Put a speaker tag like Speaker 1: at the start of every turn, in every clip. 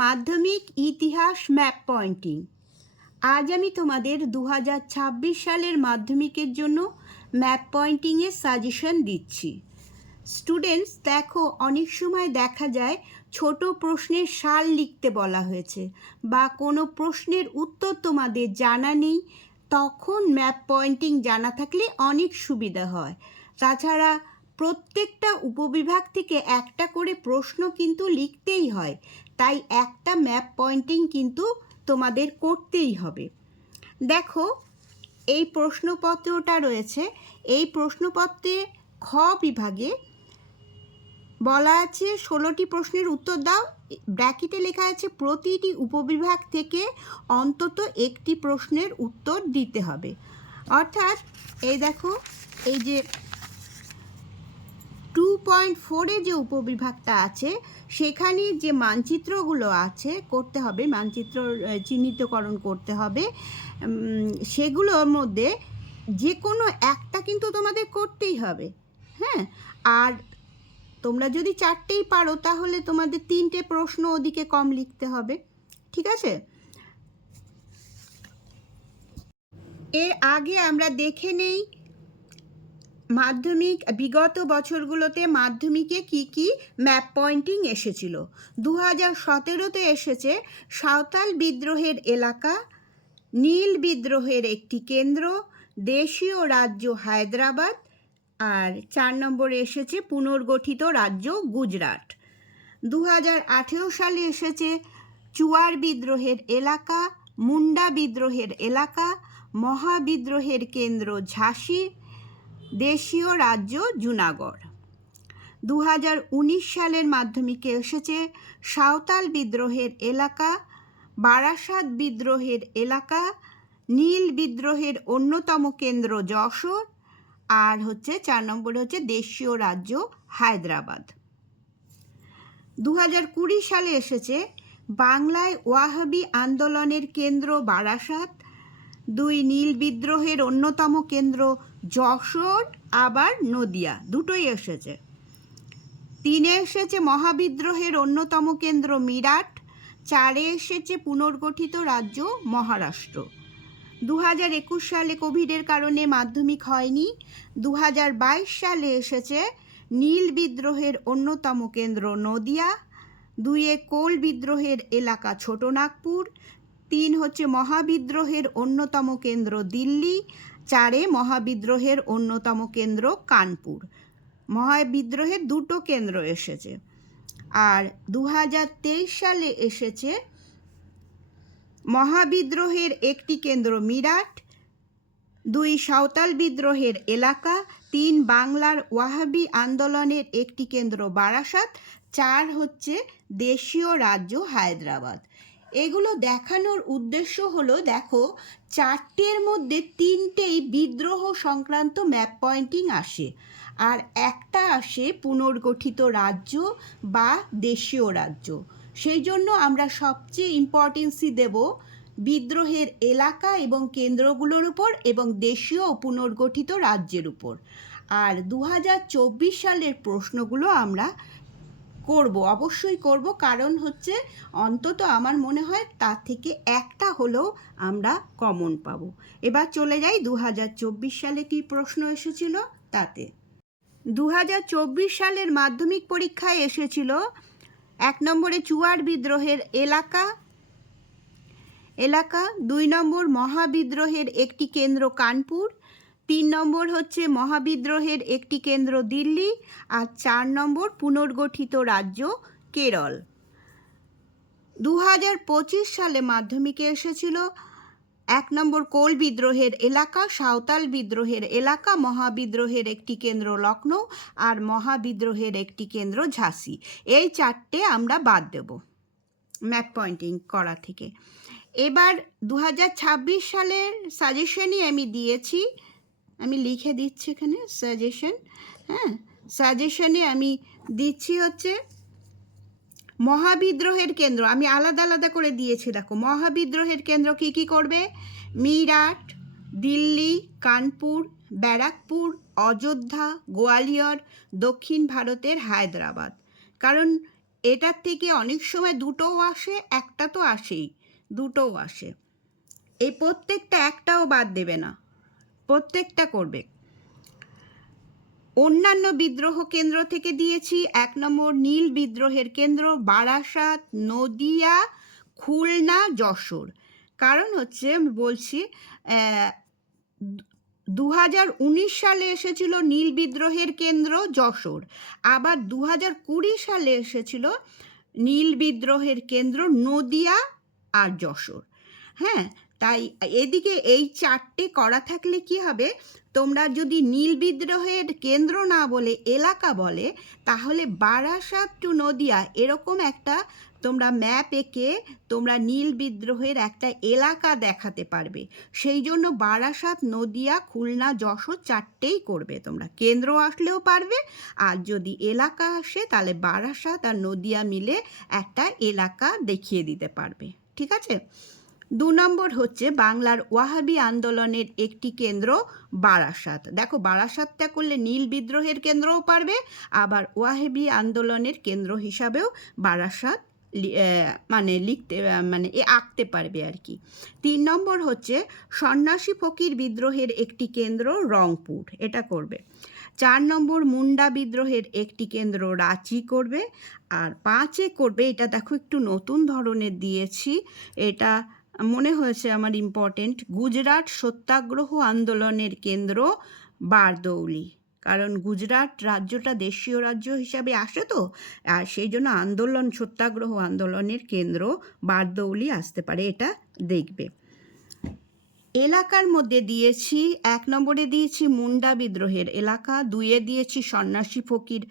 Speaker 1: মাধ্যমিক ইতিহাস map pointing. আজ আমি তোমাদের দু হাজার ছাব্বিশ সালের মাধ্যমিকের জন্য ম্যাপ পয়েন্টিংয়ের সাজেশন দিচ্ছি। স্টুডেন্টস, দেখো, অনেক সময় দেখা যায় ছোট প্রশ্নের সাল লিখতে বলা হয়েছে বা কোনো প্রশ্নের উত্তর তোমাদের জানা নেই, তখন ম্যাপ পয়েন্টিং জানা থাকলে অনেক সুবিধা হয়। তাছাড়া প্রত্যেকটা উপবিভাগ থেকে একটা করে প্রশ্ন কিন্তু লিখতেই হয় তাই একটা ম্যাপ পয়েন্টিং কিন্তু তোমাদের করতেই হবে। দেখো, এই প্রশ্নপত্রটা রয়েছে। এই প্রশ্নপত্রে খ বিভাগে বলা আছে, ষোলোটি প্রশ্নের উত্তর দাও। ব্র্যাকেটে লেখা আছে, প্রতিটি উপবিভাগ থেকে অন্তত একটি প্রশ্নের উত্তর দিতে হবে। অর্থাৎ, এই দেখো, এই যে টু পয়েন্ট ফোরে যে উপবিভাগটা আছে সেখানে যে মানচিত্রগুলো আছে, করতে হবে, মানচিত্র চিহ্নিতকরণ করতে হবে সেগুলোর মধ্যে যে কোনো একটা কিন্তু তোমাদের করতেই হবে হ্যাঁ? আর তোমরা যদি চারটেই পারো, তাহলে তোমাদের তিনটে প্রশ্ন ওদিকে কম লিখতে হবে, ঠিক আছে? এর আগে আমরা দেখে নেই মাধ্যমিক, বিগত বছরগুলোতে মাধ্যমিকে কি কি ম্যাপ পয়েন্টিং এসেছিল? দু হাজার সতেরোতে এসেছে সাঁওতাল বিদ্রোহের এলাকা, নীল বিদ্রোহের একটি কেন্দ্র, দেশীয় রাজ্য হায়দ্রাবাদ, আর চার নম্বরে এসেছে পুনর্গঠিত রাজ্য গুজরাট। দু হাজার আঠেরো সালে এসেছে চুয়ার বিদ্রোহের এলাকা, মুন্ডা বিদ্রোহের এলাকা, মহাবিদ্রোহের কেন্দ্র ঝাঁসি দেশীয় রাজ্য জুনাগড়। দু হাজার উনিশ সালের মাধ্যমিকে এসেছে সাঁওতাল বিদ্রোহের এলাকা, বারাসাত বিদ্রোহের এলাকা, নীল বিদ্রোহের অন্যতম কেন্দ্র যশোর, আর হচ্ছে চার নম্বরে হচ্ছে দেশীয় রাজ্য হায়দ্রাবাদ। দু কুড়ি সালে এসেছে বাংলায় ওয়াহাবি আন্দোলনের কেন্দ্র বারাসাত, দুই নীল বিদ্রোহের অন্যতম কেন্দ্র যশোর, আবার নদিয়া, দুটোই এসেছে। তিনে এসেছে মহাবিদ্রোহের অন্যতম কেন্দ্র মিরাট, চারে এসেছে পুনর্গঠিত রাজ্য মহারাষ্ট্র। দু হাজার একুশ সালে কোভিডের কারণে মাধ্যমিক হয়নি। দু হাজার বাইশ সালে এসেছে নীল বিদ্রোহের অন্যতম কেন্দ্র নদিয়া। দুইয়ে কোল বিদ্রোহের এলাকা ছোটনাগপুর তিন হচ্ছে মহাবিদ্রোহের অন্যতম কেন্দ্র দিল্লি। চারে মহাবিদ্রোহের অন্যতম কেন্দ্র কানপুর। মহাবিদ্রোহের দুটো কেন্দ্র এসেছে। আর দু হাজার তেইশ সালে এসেছে মহাবিদ্রোহের একটি কেন্দ্র মিরাট, দুই সাঁওতাল বিদ্রোহের এলাকা, তিন বাংলার ওয়াহাবি আন্দোলনের একটি কেন্দ্র বারাসাত, চার হচ্ছে দেশীয় রাজ্য হায়দ্রাবাদ। এগুলো দেখানোর উদ্দেশ্য হলো, দেখো, চারটের মধ্যে তিনটেই বিদ্রোহ সংক্রান্ত ম্যাপ পয়েন্টিং আসে। আর একটা আসে পুনর্গঠিত রাজ্য বা দেশীয় রাজ্য। সেই জন্য আমরা সবচেয়ে ইম্পর্টেন্সি দেব বিদ্রোহের এলাকা এবং কেন্দ্রগুলোর উপর এবং দেশীয় ও পুনর্গঠিত রাজ্যের উপর। আর দু হাজার চব্বিশ সালের প্রশ্নগুলো আমরা করব, অবশ্যই করব। কারণ হচ্ছে অন্তত আমার মনে হয় তার থেকে একটা হলেও আমরা কমন পাবো। এবার চলে যাই দু হাজার চব্বিশ সালে কি প্রশ্ন এসেছিল? তাতে। দু হাজার চব্বিশ সালের মাধ্যমিক পরীক্ষায় এসেছিল এক নম্বরে চুয়ার বিদ্রোহের এলাকা এলাকা, দুই নম্বর মহাবিদ্রোহের একটি কেন্দ্র কানপুর তিন নম্বর হচ্ছে মহাবিদ্রোহের একটি কেন্দ্র দিল্লি আর চার নম্বর পুনর্গঠিত রাজ্য কেরল। দু হাজার পঁচিশ সালে মাধ্যমিকে এসেছিল এক নম্বর কোল বিদ্রোহের এলাকা, সাঁওতাল বিদ্রোহের এলাকা, মহাবিদ্রোহের একটি কেন্দ্র লখনৌ আর মহাবিদ্রোহের একটি কেন্দ্র ঝাঁসি। এই চারটে আমরা বাদ দেব ম্যাপ পয়েন্টিং করা থেকে। এবার দু হাজার ছাব্বিশ সালের সাজেশনই আমি দিয়েছি আমি লিখে দিচ্ছি এখানে সাজেশন হ্যাঁ? সাজেশনে আমি দিচ্ছি হচ্ছে মহাবিদ্রোহের কেন্দ্র। আমি আলাদা আলাদা করে দিয়েছি, দেখো। মহাবিদ্রোহের কেন্দ্র কি কি করবে? মিরাট, দিল্লি, কানপুর, ব্যারাকপুর, অযোধ্যা, গোয়ালিয়র, দক্ষিণ ভারতের হায়দ্রাবাদ। কারণ এটার থেকে অনেক সময় দুটোও আসে, একটা তো আসেই, দুটোও আসে। এই প্রত্যেকটা একটাও বাদ দেবে না। প্রত্যেকটা করবে। অন্যান্য বিদ্রোহ কেন্দ্র থেকে দিয়েছি এক নম্বর নীল বিদ্রোহের কেন্দ্র বারাসাত, নদিয়া, খুলনা, যশোর। কারণ হচ্ছে আমি বলছি দু হাজার উনিশ সালে এসেছিল নীল বিদ্রোহের কেন্দ্র যশোর। আবার দু হাজার কুড়ি সালে এসেছিল নীল বিদ্রোহের কেন্দ্র নদিয়া আর যশোর। হ্যাঁ তাই এদিকে এই চারটে করা থাকলে কি হবে? তোমরা যদি নীল বিদ্রোহের কেন্দ্র না বলে এলাকা বলে, তাহলে বারাসাত টু নদিয়া এরকম একটা তোমরা ম্যাপ এঁকে তোমরা নীল বিদ্রোহের একটা এলাকা দেখাতে পারবে। সেই জন্য বারাসাত, নদিয়া, খুলনা, যশোর চারটেই করবে তোমরা। কেন্দ্র আসলেও পারবে, আর যদি এলাকা আসে, তাহলে বারাসাত আর নদিয়া মিলে একটা এলাকা দেখিয়ে দিতে পারবে। ঠিক আছে? দু নম্বর হচ্ছে বাংলার ওয়াহাবি আন্দোলনের একটি কেন্দ্র বারাসাত। দেখো, বারাসাতটা করলে নীল বিদ্রোহের কেন্দ্রও পারবে, আবার ওয়াহাবি আন্দোলনের কেন্দ্র হিসাবেও বারাসাত মানে লিখতে মানে এ আঁকতে পারবে আর কি। তিন নম্বর হচ্ছে সন্ন্যাসী ফকির বিদ্রোহের একটি কেন্দ্র রংপুর, এটা করবে। চার নম্বর মুন্ডা বিদ্রোহের একটি কেন্দ্র রাঁচি করবে, আর পাঁচে করবে, এটা দেখো একটু নতুন ধরনের দিয়েছি, এটা মনে হয়েছে আমার ইম্পর্টেন্ট গুজরাট সত্যাগ্রহ আন্দোলনের কেন্দ্র বারদৌলি। কারণ গুজরাট রাজ্যটা দেশীয় রাজ্য হিসাবে আসে তো, আর সেই জন্য আন্দোলন, সত্যাগ্রহ আন্দোলনের কেন্দ্র বারদৌলি আসতে পারে, এটা দেখবে। এলাকার মধ্যে দিয়েছি, এক নম্বরে দিয়েছি মুন্ডা বিদ্রোহের এলাকা, দুইয়ে দিয়েছি সন্ন্যাসী ফকির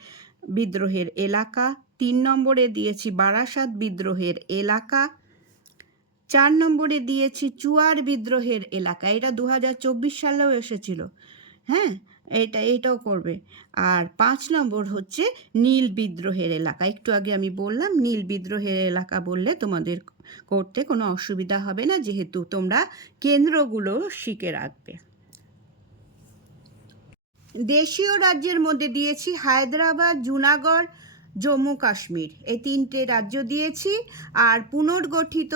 Speaker 1: বিদ্রোহের এলাকা, তিন নম্বরে দিয়েছি বারাসাত বিদ্রোহের এলাকা চার নম্বরে দিয়েছি চুয়ার বিদ্রোহের এলাকা। এটা দু হাজার চব্বিশ সালেও এসেছিল। হ্যাঁ এটা, এটাও করবে। আর পাঁচ নম্বর হচ্ছে নীল বিদ্রোহের এলাকা। একটু আগে আমি বললাম, নীল বিদ্রোহের এলাকা বললে তোমাদের করতে কোনো অসুবিধা হবে না, যেহেতু তোমরা কেন্দ্রগুলো শিখে রাখবে। দেশীয় রাজ্যের মধ্যে দিয়েছি হায়দ্রাবাদ, জুনাগড়, জম্মু কাশ্মীর। এই তিনটে রাজ্য দিয়েছি। আর পুনর্গঠিত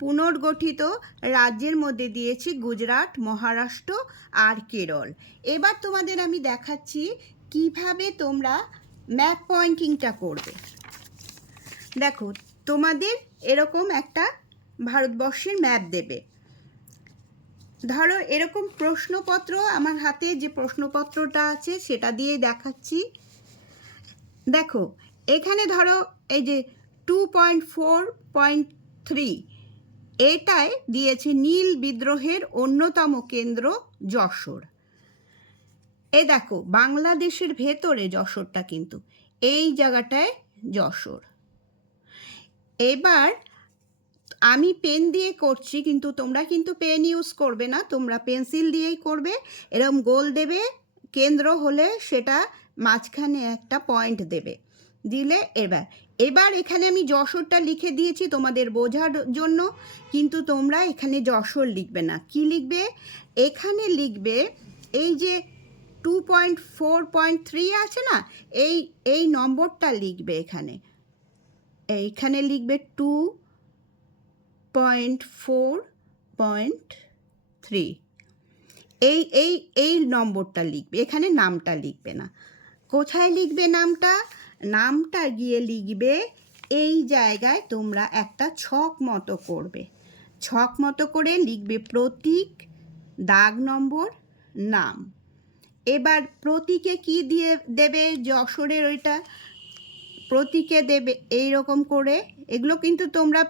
Speaker 1: পুনর্গঠিত রাজ্যের মধ্যে দিয়েছি গুজরাট, মহারাষ্ট্র আর কেরল। এবার তোমাদের আমি দেখাচ্ছি কীভাবে তোমরা ম্যাপ পয়েন্টিংটা করবে। দেখো, তোমাদের এরকম একটা ভারতবর্ষের ম্যাপ দেবে। ধরো, এরকম প্রশ্নপত্র আমার হাতে যে প্রশ্নপত্রটা আছে সেটা দিয়ে দেখাচ্ছি। দেখো, এখানে ধরো, এই যে two point four point three এটায় দিয়েছে নীল বিদ্রোহের অন্যতম কেন্দ্র যশোর। এ দেখো, বাংলাদেশের ভেতরে যশোরটা কিন্তু, এই জায়গাটায় যশোর। এবার আমি পেন দিয়ে করছি, কিন্তু তোমরা কিন্তু পেন ইউজ করবে না, তোমরা পেন্সিল দিয়েই করবে। এরকম গোল দেবে, কেন্দ্র হলে সেটা মাঝখানে একটা পয়েন্ট দেবে। দিলে এবার এবার এখানে আমি যশোরটা লিখে দিয়েছি তোমাদের বোঝার জন্য, কিন্তু তোমরা এখানে যশোর লিখবে না। কি লিখবে? এখানে লিখবে এই যে two point four point three আছে না, এই এই নম্বরটা লিখবে এখানে। এইখানে লিখবে two point four point three এই এই এই নম্বরটা লিখবে, এখানে নামটা লিখবে না। কোথায় লিখবে নামটা? নামটা গিয়ে লিখবে, এই জায়গায় তোমরা একটা ছক মতো করবে। ছক মতো করে লিখবে প্রতীক, দাগ নম্বর, নাম। এবার প্রতীকে কি দিয়ে দেবে যশোরের ওইটা? প্রতীকে দেবে এই রকম করে। এগুলো কিন্তু তোমরা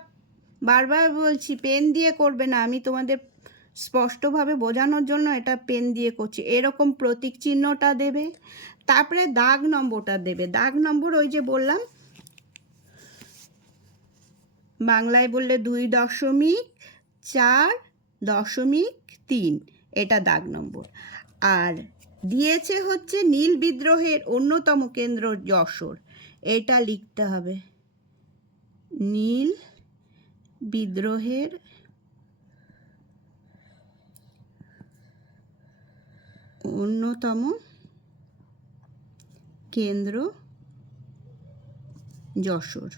Speaker 1: বারবার বলছি, পেন দিয়ে করবে না। আমি তোমাদের স্পষ্টভাবে বোঝানোর জন্য এটা পেন দিয়ে করছি। এরকম প্রতীক চিহ্নটা দেবে, তারপরে দাগ নম্বরটা দেবে। দাগ নম্বর ওই যে বললাম, বাংলায় বললে দুই দশমিক চার দশমিক তিন, এটা দাগ নম্বর। আর দিয়েছে হচ্ছে নীল বিদ্রোহের অন্যতম কেন্দ্র যশোর, এটা লিখতে হবে। নীল বিদ্রোহের অন্যতম কেন্দ্র যশোর।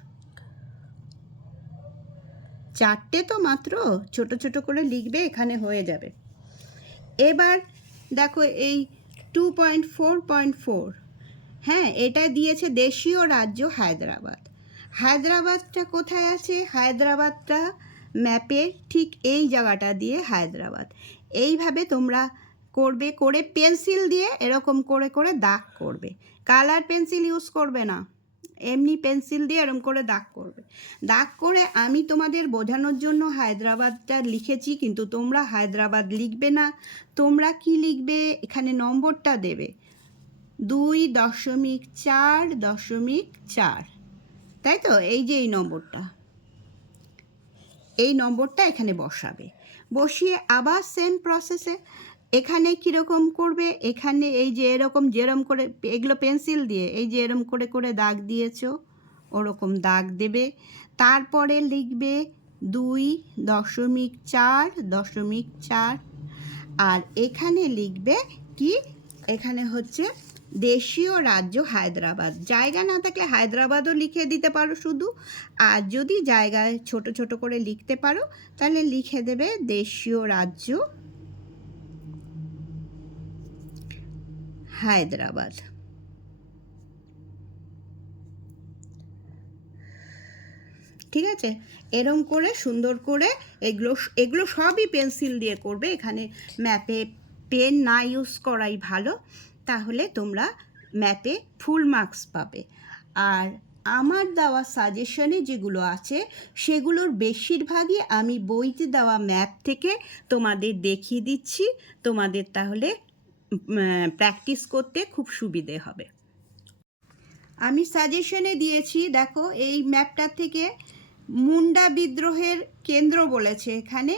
Speaker 1: চারটে তো মাত্র, ছোট ছোট করে লিখবে, এখানে হয়ে যাবে। এবার দেখো এই two point four point four হ্যাঁ এটা দিয়েছে দেশীয় রাজ্য হায়দ্রাবাদ। হায়দ্রাবাদটা কোথায় আছে? হায়দ্রাবাদটা ম্যাপে ঠিক এই জায়গাটা দিয়ে হায়দ্রাবাদ। এইভাবে তোমরা করবে, করে পেন্সিল দিয়ে এরকম করে করে দাগ করবে। কালার পেন্সিল ইউজ করবে না। এমনি পেন্সিল দিয়ে এরকম করে দাগ করবে। দাগ করে আমি তোমাদের বোঝানোর জন্য হায়দ্রাবাদটা লিখেছি, কিন্তু তোমরা হায়দ্রাবাদ লিখবে না। তোমরা কি লিখবে? এখানে নম্বরটা দেবে। দুই দশমিক চার দশমিক চার। তাই তো? এই যে এই নম্বরটা। এই নম্বরটা এখানে বসাবে। বসিয়ে আবার সেম প্রসেসে এখানে কীরকম করবে? এখানে এই যে এরকম যেরম করে এগুলো পেন্সিল দিয়ে, এই যে এরম করে করে দাগ দিয়েছ, ওরকম দাগ দেবে। তারপরে লিখবে দুই দশমিক চার দশমিক চার। আর এখানে লিখবে কি? এখানে হচ্ছে দেশীয় রাজ্য হায়দ্রাবাদ। জায়গা না থাকলে হায়দ্রাবাদও লিখে দিতে পারো শুধু। আর যদি জায়গায় ছোট ছোট করে লিখতে পারো, তাহলে লিখে দেবে দেশীয় রাজ্য হায়দ্রাবাদ। ঠিক আছে? এরম করে, সুন্দর করে এগুলো এগুলো সবই পেন্সিল দিয়ে করবে। এখানে ম্যাপে পেন না ইউজ করাই ভালো। তাহলে তোমরা ম্যাপে ফুল মার্কস পাবে। আর আমার দেওয়া সাজেশনে যেগুলো আছে, সেগুলোর বেশিরভাগই আমি বইতে দেওয়া ম্যাপ থেকে তোমাদের দেখিয়ে দিচ্ছি। তোমাদের তাহলে প্র্যাকটিস করতে খুব সুবিধে হবে। আমি সাজেশনে দিয়েছি, দেখো, এই ম্যাপটা থেকে মুন্ডা বিদ্রোহের কেন্দ্র বলেছে এখানে।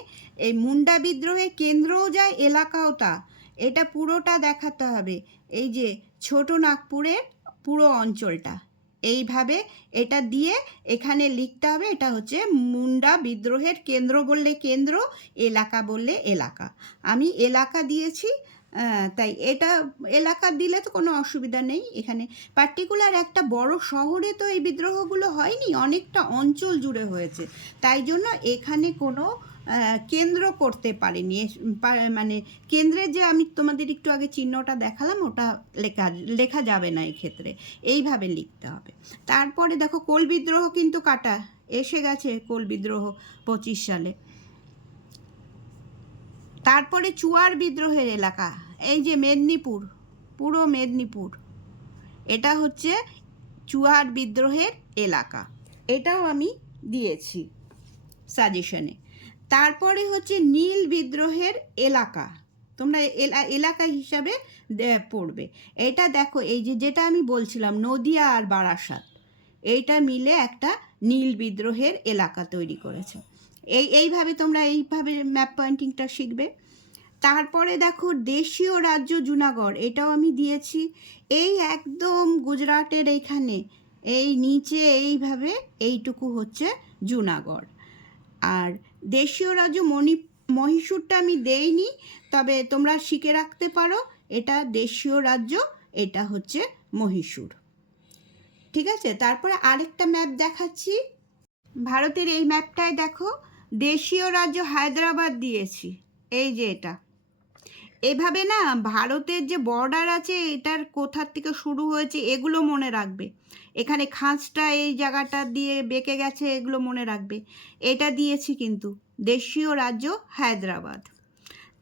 Speaker 1: এই মুন্ডা বিদ্রোহের কেন্দ্রও যায় এলাকাও তা, এটা পুরোটা দেখাতে হবে। এই যে ছোট নাগপুরের পুরো অঞ্চলটা, এইভাবে এটা দিয়ে এখানে লিখতে হবে, এটা হচ্ছে মুন্ডা বিদ্রোহের কেন্দ্র বললে কেন্দ্র, এলাকা বললে এলাকা। আমি এলাকা দিয়েছি তাই এটা এলাকা দিলে তো কোনো অসুবিধা নেই। এখানে পার্টিকুলার একটা বড় শহরে তো এই বিদ্রোহগুলো হয়নি, অনেকটা অঞ্চল জুড়ে হয়েছে। তাই জন্য এখানে কোনো কেন্দ্র করতে পারেনি। মানে কেন্দ্রে যে আমি তোমাদের একটু আগে চিহ্নটা দেখালাম, ওটা লেখা লেখা যাবে না এই ক্ষেত্রে এইভাবে লিখতে হবে। তারপরে দেখো, কোল বিদ্রোহ কিন্তু কাটা, এসে গেছে কোল বিদ্রোহ পঁচিশ সালে। তারপরে চুয়ার বিদ্রোহের এলাকা, এই যে মেদিনীপুর, পুরো মেদিনীপুর, এটা হচ্ছে চুয়ার বিদ্রোহের এলাকা। এটাও আমি দিয়েছি সাজেশনে তারপরে হচ্ছে নীল বিদ্রোহের এলাকা, তোমরা এলা- এলাকা হিসাবে পড়বে। এটা দেখো, এই যে যেটা আমি বলছিলাম, নদিয়া আর বারাসাত, এইটা মিলে একটা নীল বিদ্রোহের এলাকা তৈরি করেছে। এই, এইভাবে তোমরা এইভাবে ম্যাপ পয়েন্টিংটা শিখবে। তারপরে দেখো দেশীয় রাজ্য জুনাগড়, এটাও আমি দিয়েছি। এই একদম গুজরাটের এইখানে, এই নিচে এইভাবে এইটুকু হচ্ছে জুনাগড়। আর দেশীয় রাজ্য মণি, মহীশূরটা আমি দেইনি, তবে তোমরা শিখে রাখতে পারো, এটা দেশীয় রাজ্য, এটা হচ্ছে মহীশূর। ঠিক আছে? তারপরে আরেকটা ম্যাপ দেখাচ্ছি। ভারতের এই ম্যাপটায় দেখো দেশীয় রাজ্য হায়দ্রাবাদ দিয়েছি। এই যে এটা। এভাবে না ভারতের যে বর্ডার আছে, এটার কোথার থেকে শুরু হয়েছে, এগুলো মনে রাখবে। এখানে খাঁজটা এই জায়গাটা দিয়ে বেঁকে গেছে, এগুলো মনে রাখবে। এটা দিয়েছি কিন্তু দেশীয় রাজ্য হায়দ্রাবাদ।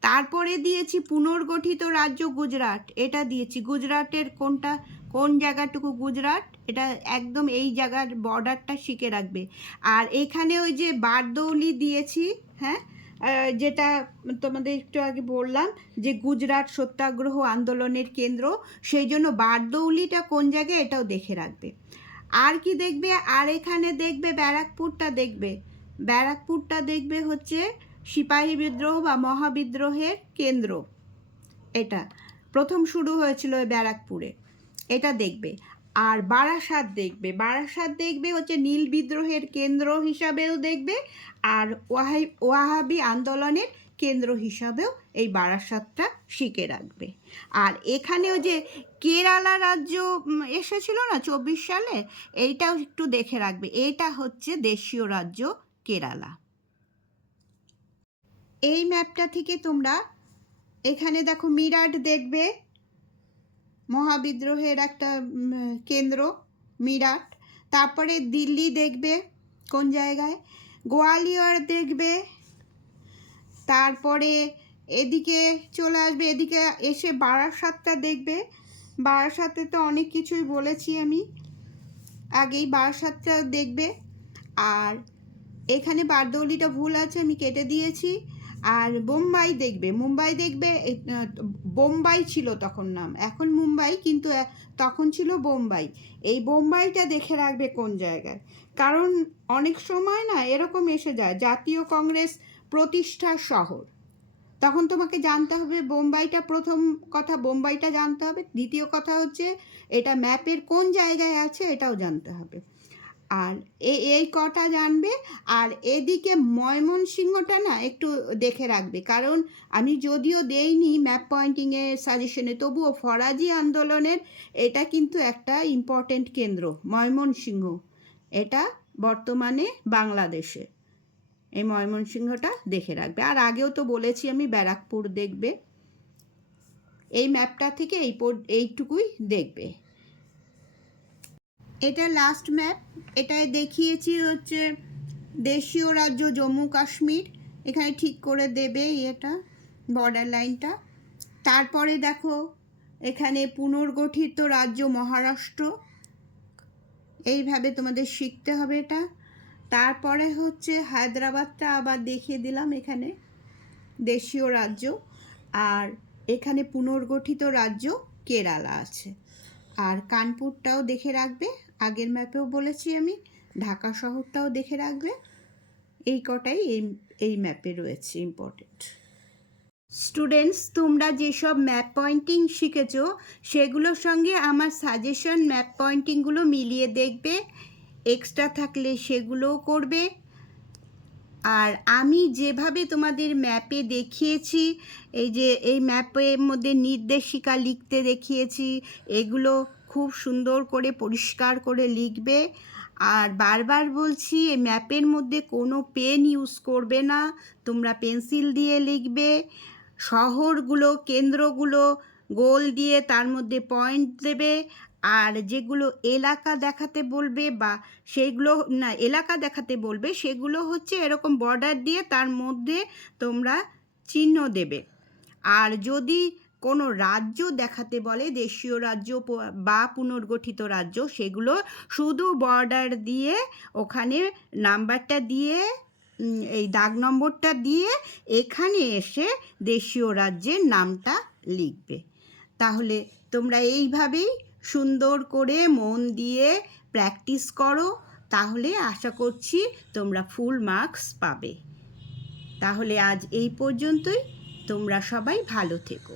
Speaker 1: তারপরে দিয়েছি পুনর্গঠিত রাজ্য গুজরাট। এটা দিয়েছি। গুজরাটের কোনটা কোন জায়গাটুকু গুজরাট, এটা একদম এই জায়গার বর্ডারটা শিখে রাখবে। আর এখানে ওই যে বারদৌলি দিয়েছি হ্যাঁ যেটা তোমাদের একটু আগে বললাম যে গুজরাট সত্যাগ্রহ আন্দোলনের কেন্দ্র, সেই জন্য বারদৌলিটা কোন জায়গায় এটাও দেখে রাখবে। আর কি দেখবে? আর এখানে দেখবে ব্যারাকপুরটা দেখবে। ব্যারাকপুরটা দেখবে হচ্ছে সিপাহী বিদ্রোহ বা মহাবিদ্রোহের কেন্দ্র। এটা প্রথম শুরু হয়েছিল ওই ব্যারাকপুরে। এটা দেখবে। আর বারাসাত দেখবে। বারাসাত দেখবে হচ্ছে নীল বিদ্রোহের কেন্দ্র হিসাবেও দেখবে আর ওয়াহাই, ওয়াহাবি আন্দোলনের কেন্দ্র হিসাবেও এই বারাসাতটা শিখে রাখবে। আর এখানেও যে কেরালা রাজ্য এসেছিল না চব্বিশ সালে? এইটাও একটু দেখে রাখবে। এটা হচ্ছে দেশীয় রাজ্য কেরালা। এই ম্যাপটা থেকে তোমরা এখানে দেখো মিরাট দেখবে। মহাবিদ্রোহের একটা কেন্দ্র, মিরাট। তারপরে দিল্লি দেখবে, কোন জায়গায়? গোয়ালিয়র দেখবে। তারপরে এদিকে চলে আসবে, এদিকে এসে বারাসাতটা দেখবে। বারাসাতে তো অনেক কিছুই বলেছি আমি। আগেই বারাসাতটা দেখবে। আর এখানে বারদৌলিটা ভুল আছে, আমি কেটে দিয়েছি। আর বোম্বাই দেখবে। মুম্বাই দেখবে বোম্বাই ছিল তখন নাম। এখন মুম্বাই কিন্তু তখন ছিল বোম্বাই। এই বোম্বাইটা দেখে রাখবে কোন জায়গায়? কারণ অনেক সময় না এরকম এসে যায়, জাতীয় কংগ্রেস প্রতিষ্ঠার শহর। তখন তোমাকে জানতে হবে বোম্বাইটা প্রথম কথা, বোম্বাইটা জানতে হবে। দ্বিতীয় কথা হচ্ছে, এটা ম্যাপের কোন জায়গায় আছে এটাও জানতে হবে। আর এই কটা জানবে আর এদিকে ময়মনসিংহটা না একটু দেখে রাখবে। কারণ আমি যদিও দেইনি ম্যাপ পয়েন্টিংয়ে সাজেশনে তবুও ফরাজি আন্দোলনের এটা কিন্তু একটা ইম্পর্টেন্ট কেন্দ্র, ময়মনসিংহ। এটা বর্তমানে বাংলাদেশে। এই ময়মনসিংহটা দেখে রাখবে। আর আগেও তো বলেছি আমি, ব্যারাকপুর দেখবে। এই ম্যাপটা থেকে এই এইটুকুই দেখবে। এটা লাস্ট ম্যাপ এটায় দেখিয়েছি হচ্ছে দেশীয় রাজ্য জম্মু কাশ্মীর। এখানে ঠিক করে দেবে এটা বর্ডার লাইনটা তারপরে দেখো, এখানে পুনর্গঠিত রাজ্য মহারাষ্ট্র। এইভাবে তোমাদের শিখতে হবে এটা। তারপরে হচ্ছে হায়দ্রাবাদটা আবার দেখিয়ে দিলাম এখানে, দেশীয় রাজ্য। আর এখানে পুনর্গঠিত রাজ্য কেরালা আছে। আর কানপুরটাও দেখে রাখবে। আগের ম্যাপেও বলেছি আমি, ঢাকা শহরটাও দেখে রাখবে। এই কটাই এই এই ম্যাপে রয়েছে ইম্পর্টেন্ট স্টুডেন্টস তোমরা যেসব ম্যাপ পয়েন্টিং শিখেছো, সেগুলোর সঙ্গে আমার সাজেশন ম্যাপ পয়েন্টিংগুলো মিলিয়ে দেখবে এক্সট্রা থাকলে সেগুলোও করবে। আর আমি যেভাবে তোমাদের ম্যাপে দেখিয়েছি, এই যে, এই ম্যাপের মধ্যে নির্দেশিকা লিখতে দেখিয়েছি, এগুলো খুব সুন্দর করে পরিষ্কার করে লিখবে। আর বারবার বলছি, এই ম্যাপের মধ্যে কোনো পেন ইউজ করবে না। তোমরা পেন্সিল দিয়ে লিখবে। শহরগুলো, কেন্দ্রগুলো গোল দিয়ে তার মধ্যে পয়েন্ট দেবে। আর যেগুলো এলাকা দেখাতে বলবে বা সেইগুলো না, এলাকা দেখাতে বলবে, সেগুলো হচ্ছে এরকম বর্ডার দিয়ে তার মধ্যে তোমরা চিহ্ন দেবে। আর যদি কোনো রাজ্য দেখাতে বলে দেশীয় রাজ্য বা পুনর্গঠিত রাজ্য, সেগুলো শুধু বর্ডার দিয়ে, ওখানে নাম্বারটা দিয়ে এই দাগ নম্বরটা দিয়ে এখানে এসে দেশীয় রাজ্যের নামটা লিখবে। তাহলে তোমরা এইভাবেই সুন্দর করে মন দিয়ে প্র্যাকটিস করো, তাহলে আশা করছি তোমরা ফুল মার্কস পাবে। তাহলে আজ এই পর্যন্তই, তোমরা সবাই ভালো থেকো।